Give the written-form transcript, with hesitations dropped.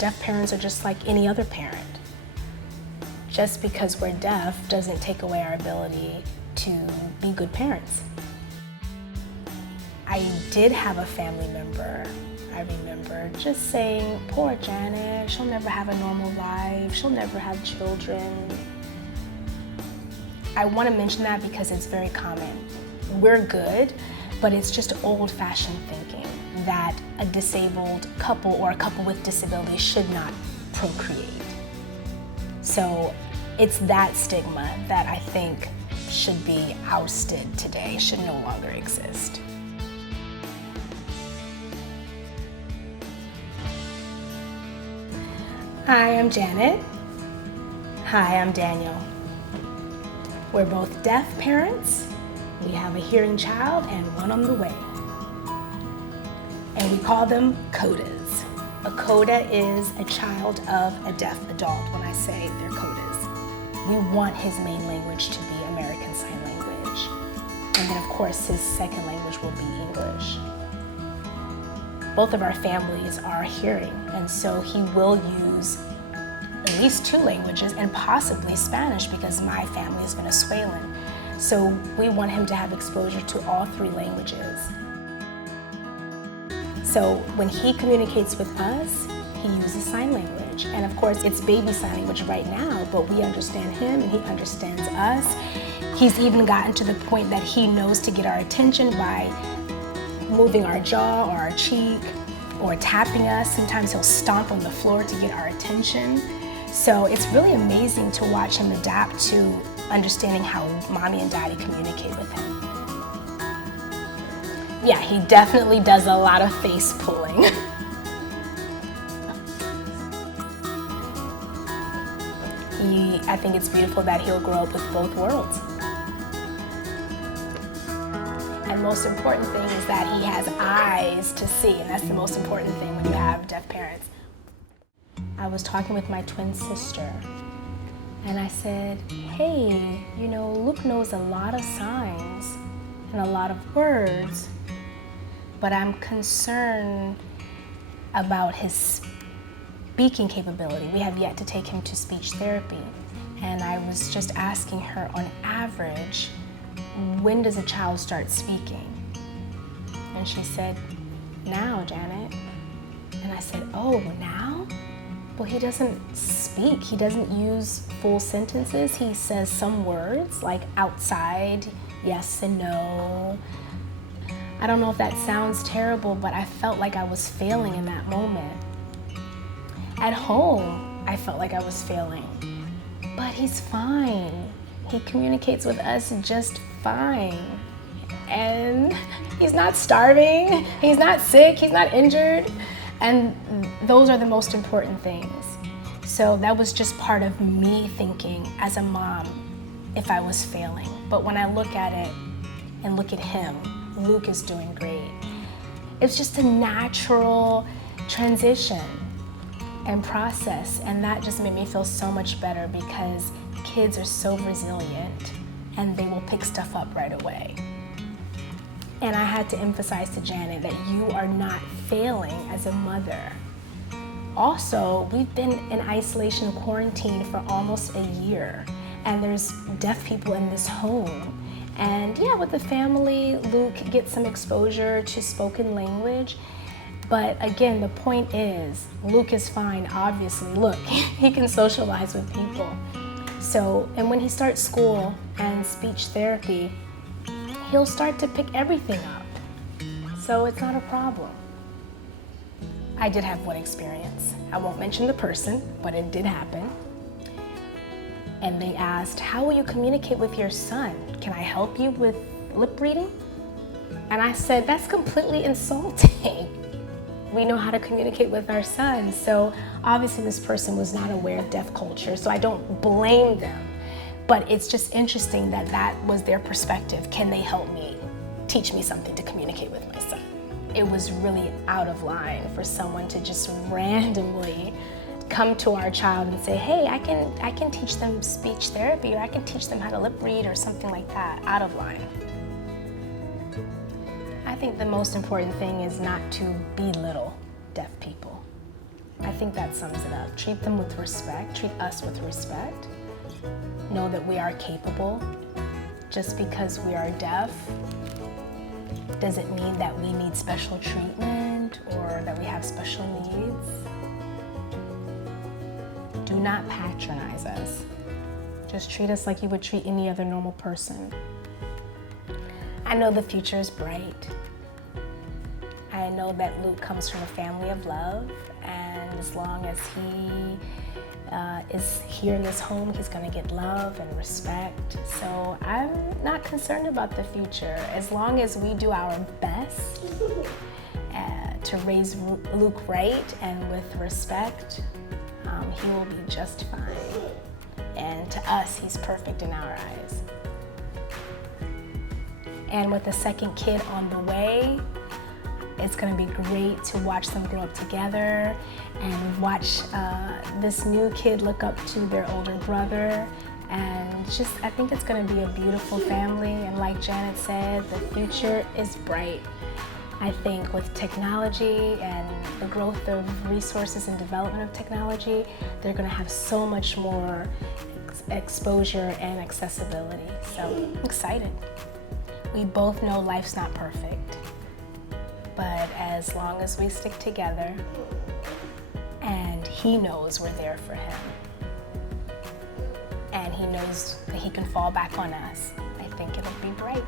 Deaf parents are just like any other parent. Just because we're deaf doesn't take away our ability to be good parents. I did have a family member, I remember, just saying, poor Janet, she'll never have a normal life, she'll never have children. I want to mention that because it's very common. We're good, but it's just old-fashioned thinking that a disabled couple or a couple with disability should not procreate. So it's that stigma that I think should be ousted today, should no longer exist. Hi, I'm Janet. Hi, I'm Daniel. We're both deaf parents. We have a hearing child and one on the way. And we call them CODAs. A CODA is a child of a deaf adult when I say they're CODAs. We want his main language to be American Sign Language. And then of course his second language will be English. Both of our families are hearing, and so he will use at least 2 languages and possibly Spanish because my family is Venezuelan. So we want him to have exposure to all 3 languages. So when he communicates with us, he uses sign language. And of course, it's baby sign language right now, but we understand him and he understands us. He's even gotten to the point that he knows to get our attention by moving our jaw or our cheek or tapping us. Sometimes he'll stomp on the floor to get our attention. So it's really amazing to watch him adapt to understanding how mommy and daddy communicate with him. Yeah, he definitely does a lot of face pulling. I think it's beautiful that he'll grow up with both worlds. And most important thing is that he has eyes to see, and that's the most important thing when you have deaf parents. I was talking with my twin sister, and I said, hey, you know, Luke knows a lot of signs and a lot of words, but I'm concerned about his speaking capability. We have yet to take him to speech therapy. And I was just asking her, on average, when does a child start speaking? And she said, now, Janet. And I said, oh, now? Well, he doesn't speak. He doesn't use full sentences. He says some words like outside, yes and no. I don't know if that sounds terrible, but I felt like I was failing in that moment. At home, I felt like I was failing, but he's fine. He communicates with us just fine. And he's not starving, he's not sick, he's not injured. And those are the most important things. So that was just part of me thinking as a mom if I was failing. But when I look at it and look at him, Luke is doing great. It's just a natural transition and process, and that just made me feel so much better because kids are so resilient and they will pick stuff up right away. And I had to emphasize to Janet that you are not failing as a mother. Also, we've been in isolation quarantine for almost a year, and there's deaf people in this home. And yeah, with the family, Luke gets some exposure to spoken language. But again, the point is, Luke is fine, obviously. Look, he can socialize with people. So, and when he starts school and speech therapy, he'll start to pick everything up. So it's not a problem. I did have one experience. I won't mention the person, but it did happen. And they asked, how will you communicate with your son? Can I help you with lip reading? And I said, that's completely insulting. We know how to communicate with our sons. So obviously this person was not aware of deaf culture, so I don't blame them. But it's just interesting that that was their perspective. Can they help me, teach me something to communicate with my son? It was really out of line for someone to just randomly come to our child and say, hey, I can teach them speech therapy, or I can teach them how to lip read or something like that. Out of line. I think the most important thing is not to belittle deaf people. I think that sums it up. Treat them with respect, treat us with respect. Know that we are capable. Just because we are deaf doesn't mean that we need special treatment or that we have special needs. Do not patronize us. Just treat us like you would treat any other normal person. I know the future is bright. I know that Luke comes from a family of love, and as long as he is here in this home, he's gonna get love and respect. So I'm not concerned about the future. As long as we do our best to raise Luke right and with respect, he will be just fine. And to us, he's perfect in our eyes. And with the second kid on the way, it's gonna be great to watch them grow up together and watch this new kid look up to their older brother. And just, I think it's gonna be a beautiful family. And like Janet said, the future is bright. I think with technology and the growth of resources and development of technology, they're gonna have so much more exposure and accessibility. So I'm excited. We both know life's not perfect, but as long as we stick together and he knows we're there for him and he knows that he can fall back on us, I think it'll be bright.